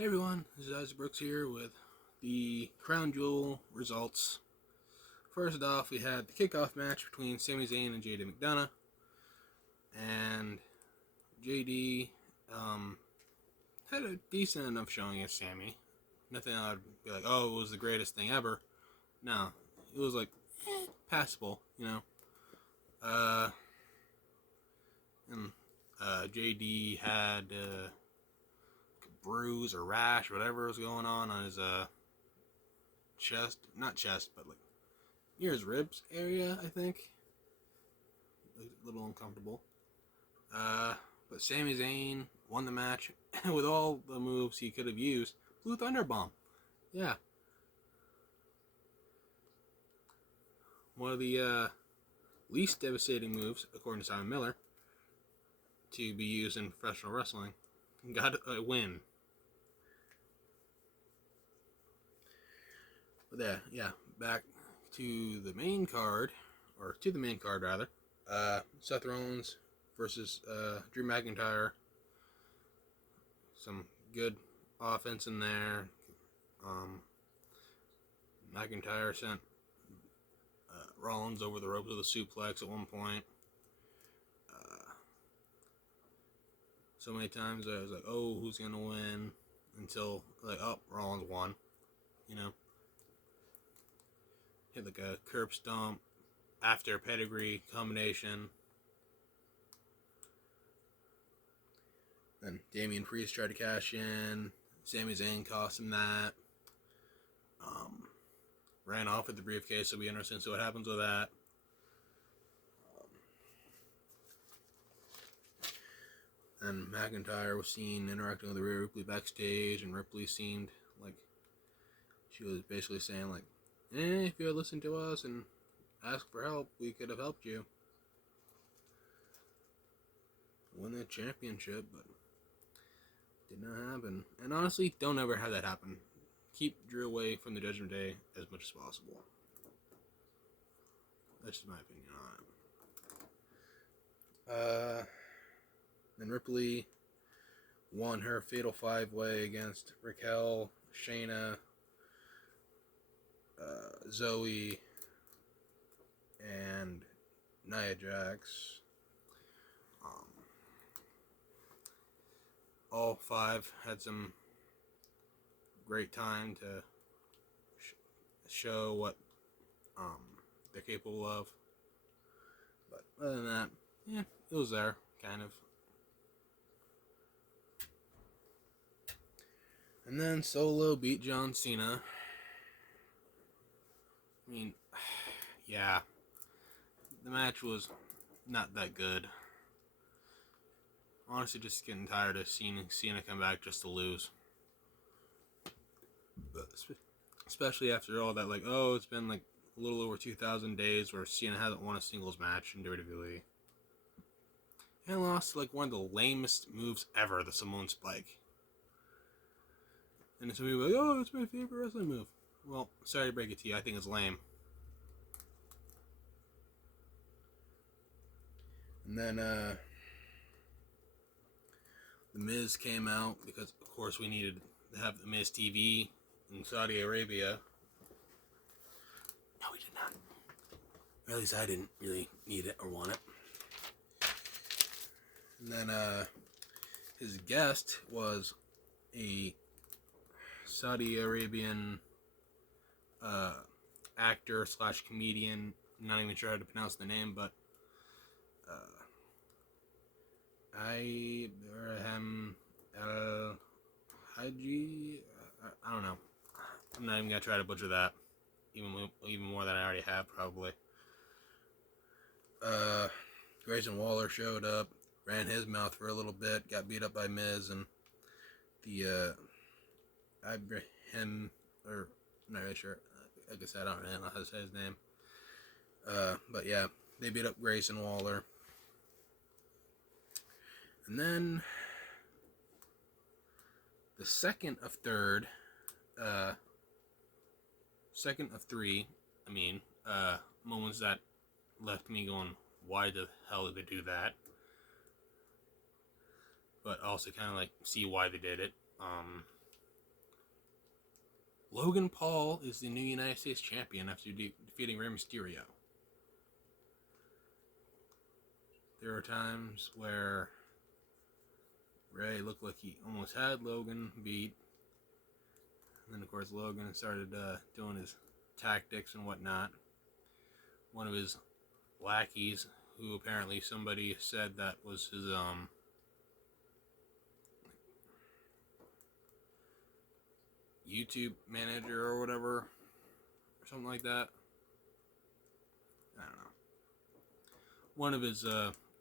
Hey everyone, this is Isaac Brooks here with the Crown Jewel results. First off, we had the kickoff match between Sami Zayn and JD McDonough. And JD had a decent enough showing against Sami. Nothing I would be like, oh, it was the greatest thing ever. No, it was like, passable, you know. And JD had bruise or rash, whatever was going on his chest, not chest, but like near his ribs area, I think. A little uncomfortable. But Sami Zayn won the match with all the moves he could have used. Blue Thunder Bomb. Yeah. One of the least devastating moves, according to Simon Miller, to be used in professional wrestling. Got a win. But yeah, back to the main card, rather. Seth Rollins versus Drew McIntyre. Some good offense in there. McIntyre sent Rollins over the ropes with a suplex at one point. So many times I was like, oh, who's going to win? Until, like, oh, Rollins won. You know? Hit like a curb stomp after pedigree combination. Then Damian Priest tried to cash in. Sami Zayn cost him that. Ran off with the briefcase, so we understand what happens with that. And McIntyre was seen interacting with Rhea Ripley backstage, and Ripley seemed like she was basically saying, like, if you had listened to us and asked for help, we could have helped you win the championship, but did not happen. And honestly, don't ever have that happen. Keep Drew away from the Judgment Day as much as possible. That's just my opinion on it. Then Ripley won her Fatal 5-Way against Raquel, Shayna, Zoe, and Nia Jax. All five had some great time to show what they're capable of. But other than that, yeah, it was there, kind of. And then Solo beat John Cena. I mean, yeah, the match was not that good. Honestly, just getting tired of seeing Cena come back just to lose. But especially after all that, like, oh, it's been like a little over 2,000 days where Cena hasn't won a singles match in WWE. And lost like one of the lamest moves ever, the Samoan Spike. And some people are like, oh, it's my favorite wrestling move. Well, sorry to break it to you, I think it's lame. And then, The Miz came out because, of course, we needed to have The Miz TV in Saudi Arabia. No, we did not. Or at least I didn't really need it or want it. And then, his guest was a Saudi Arabian actor / comedian. I'm not even sure how to pronounce the name, but Ibrahim Al-Haji. I don't know. I'm not even gonna try to butcher that, even more than I already have, probably. Grayson Waller showed up, ran his mouth for a little bit, got beat up by Miz, and the Ibrahim, or I'm not really sure. Like I said, I don't really know how to say his name. But yeah, they beat up Grayson Waller. And then the second of three, moments that left me going, why the hell did they do that? But also kind of like see why they did it. Logan Paul is the new United States champion after defeating Rey Mysterio. There were times where Rey looked like he almost had Logan beat. And then, of course, Logan started doing his tactics and whatnot. One of his lackeys, who apparently somebody said that was his YouTube manager or whatever, or something like that. I don't know. One of his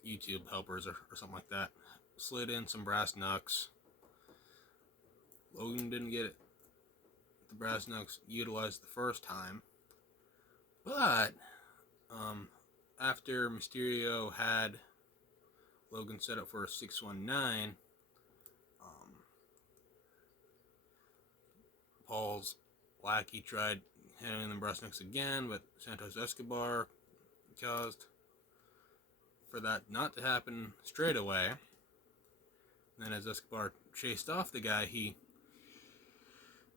YouTube helpers or something like that slid in some brass knucks. Logan didn't get it. The brass knucks utilized the first time, but after Mysterio had Logan set up for a 619, Paul's lackey tried hitting the brass knucks again, but Santos Escobar caused for that not to happen straight away. And then as Escobar chased off the guy, he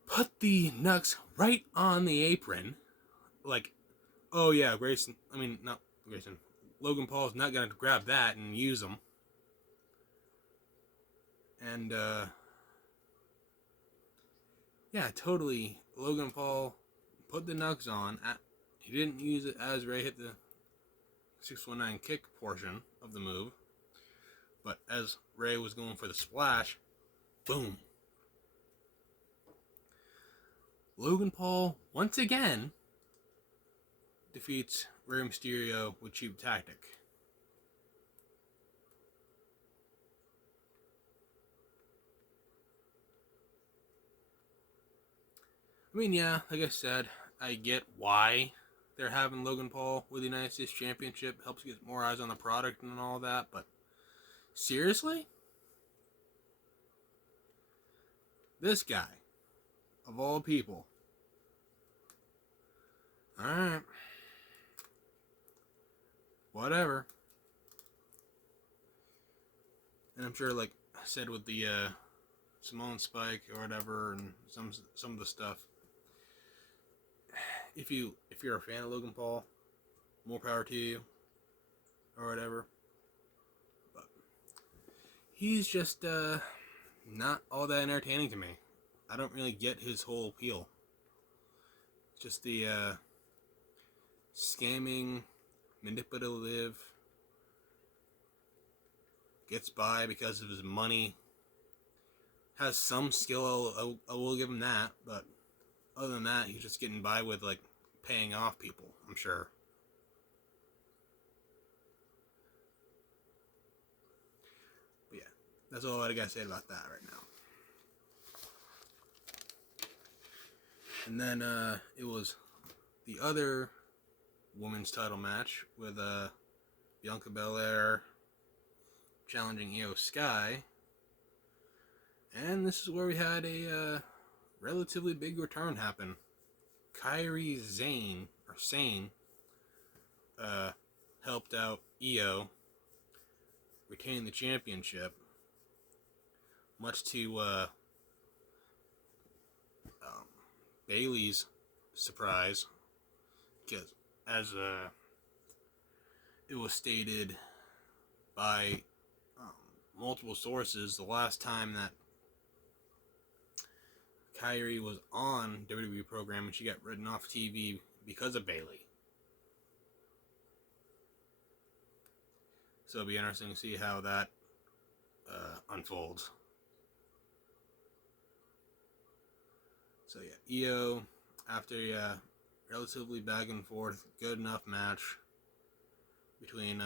put the knucks right on the apron. Like, oh yeah, Logan Paul's not going to grab that and use them. And, yeah, totally, Logan Paul put the knucks on. He didn't use it as Rey hit the 619 kick portion of the move. But as Rey was going for the splash, boom. Logan Paul, once again, defeats Rey Mysterio with cheap tactic. I mean, yeah, like I said, I get why they're having Logan Paul with the United States Championship. Helps get more eyes on the product and all that, but seriously? This guy, of all people. Alright. Whatever. And I'm sure, like I said with the Simone Spike or whatever, and some of the stuff, if you're a fan of Logan Paul, more power to you, or whatever. But he's just not all that entertaining to me. I don't really get his whole appeal. Just the scamming, manipulative, gets by because of his money. Has some skill, I will give him that, but other than that, he's just getting by with, like, paying off people, I'm sure. But yeah, that's all I gotta say about that right now. And then it was the other women's title match with Bianca Belair challenging Io Sky. And this is where we had a relatively big return happen. Kairi Sane helped out Io retain the championship, much to Bayley's surprise, because as it was stated by multiple sources, the last time that Kairi was on WWE program and she got written off TV because of Bayley. So it'll be interesting to see how that unfolds. So yeah, Io, after a relatively back and forth, good enough match between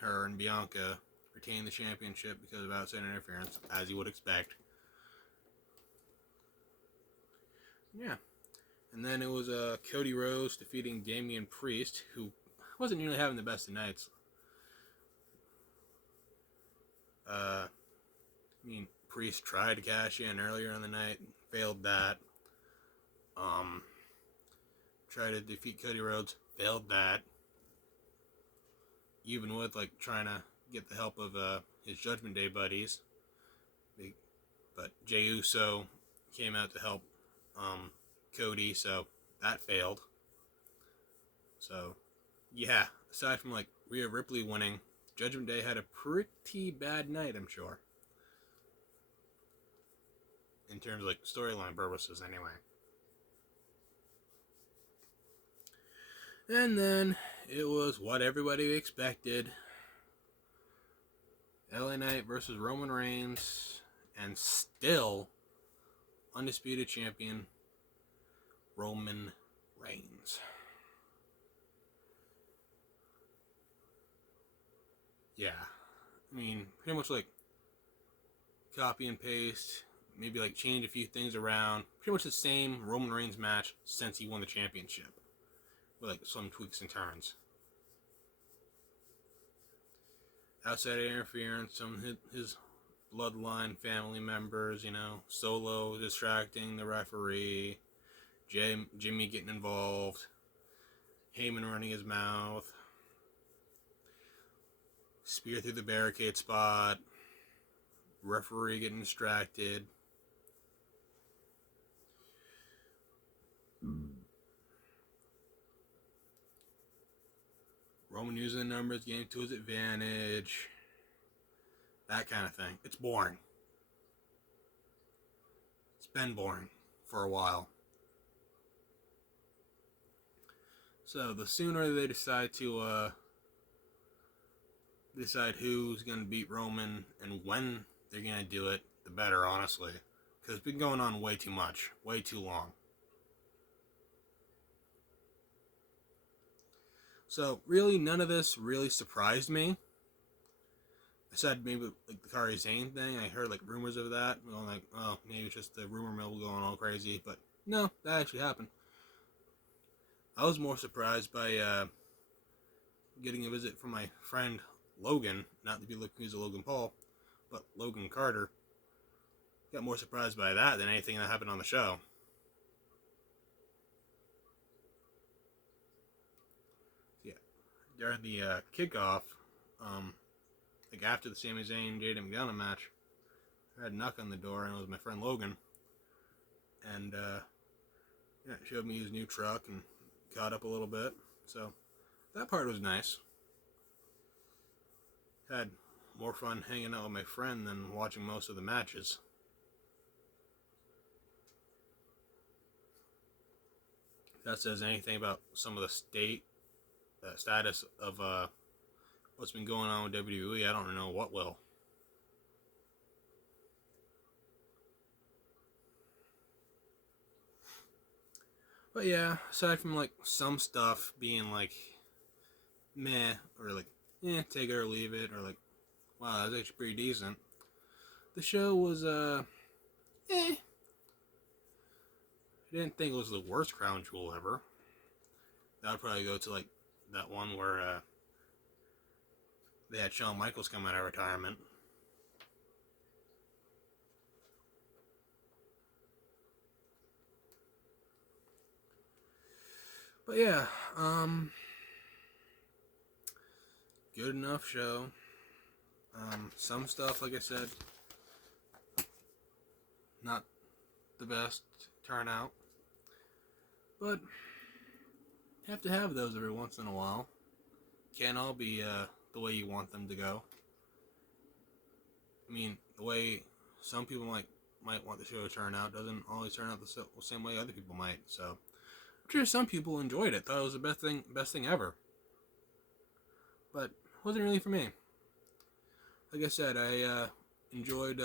her and Bianca, retained the championship because of outside interference, as you would expect. Yeah. And then it was Cody Rhodes defeating Damian Priest, who wasn't really having the best of nights. Priest tried to cash in earlier in the night, failed that. Tried to defeat Cody Rhodes, failed that. Even with, like, trying to get the help of his Judgment Day buddies. But Jey Uso came out to help Cody, so that failed. So, yeah, aside from like Rhea Ripley winning, Judgment Day had a pretty bad night, I'm sure. In terms of like storyline purposes, anyway. And then it was what everybody expected. LA Knight versus Roman Reigns, and still undisputed champion Roman Reigns. Yeah, I mean, pretty much like copy and paste, maybe like change a few things around. Pretty much the same Roman Reigns match since he won the championship, with like some tweaks and turns. Outside interference, some his bloodline family members, Solo distracting the referee, Jimmy getting involved, Heyman running his mouth, spear through the barricade spot, referee getting distracted. Roman using the numbers, game to his advantage. That kind of thing. It's boring. It's been boring for a while. So the sooner they decide who's going to beat Roman and when they're going to do it, the better, honestly. Because it's been going on way too much. Way too long. So, really, none of this really surprised me. Aside maybe like the Kairi Sane thing, I heard like rumors of that. Going like, oh, maybe it's just the rumor mill going all crazy. But no, that actually happened. I was more surprised by getting a visit from my friend Logan, not to be accused of Logan Paul, but Logan Carter. Got more surprised by that than anything that happened on the show. Yeah, during the kickoff, like after the Sami Zayn Jada McDonough match, I had a knock on the door, and it was my friend Logan, and showed me his new truck and caught up a little bit. So that part was nice. Had more fun hanging out with my friend than watching most of the matches. If that says anything about some of the status of what's been going on with WWE, I don't know what will. But yeah, aside from like some stuff being like meh, or like take it or leave it, or like wow, that's actually pretty decent, the show was I didn't think it was the worst Crown Jewel ever. That would probably go to like that one where they had Shawn Michaels come out of retirement. But yeah, good enough show. Some stuff, like I said, not the best turnout, but you have to have those every once in a while. Can't all be the way you want them to go. I mean, the way some people might want the show to turn out doesn't always turn out the same way other people might. So I'm sure some people enjoyed it, thought it was the best thing ever, but it wasn't really for me. Like I said, I enjoyed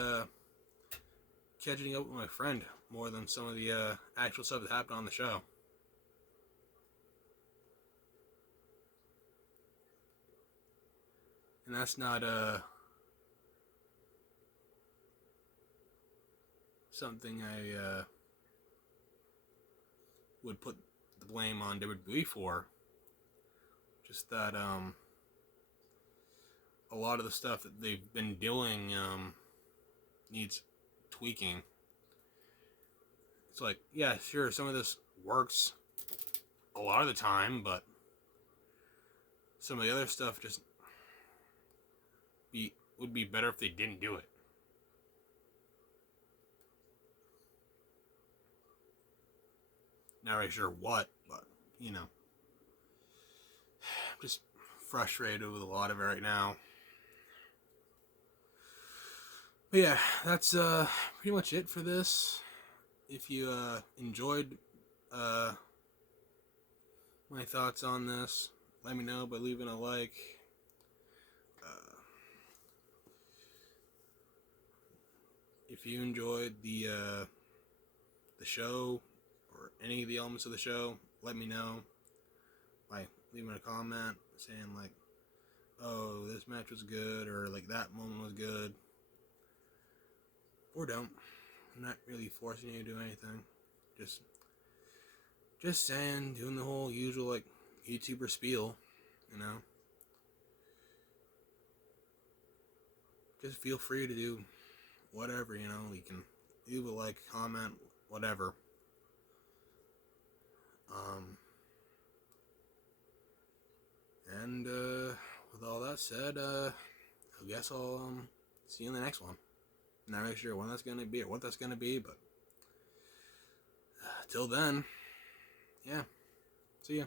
catching up with my friend more than some of the actual stuff that happened on the show. And that's not something I would put the blame on WWE for. Just that a lot of the stuff that they've been doing needs tweaking. It's like, yeah, sure, some of this works a lot of the time, but some of the other stuff just would be better if they didn't do it. Not really sure what, but you know, I'm just frustrated with a lot of it right now. But yeah, that's pretty much it for this. If you enjoyed my thoughts on this, let me know by leaving a like. If you enjoyed the show or any of the elements of the show, let me know by leaving a comment saying like, "Oh, this match was good," or like that moment was good, or don't. I'm not really forcing you to do anything. Just saying, doing the whole usual like YouTuber spiel, you know. Just feel free to do whatever, you know. You can leave a like, comment, whatever. And with all that said, I guess I'll see you in the next one. Not really sure when that's gonna be or what that's gonna be, but till then, yeah. See ya.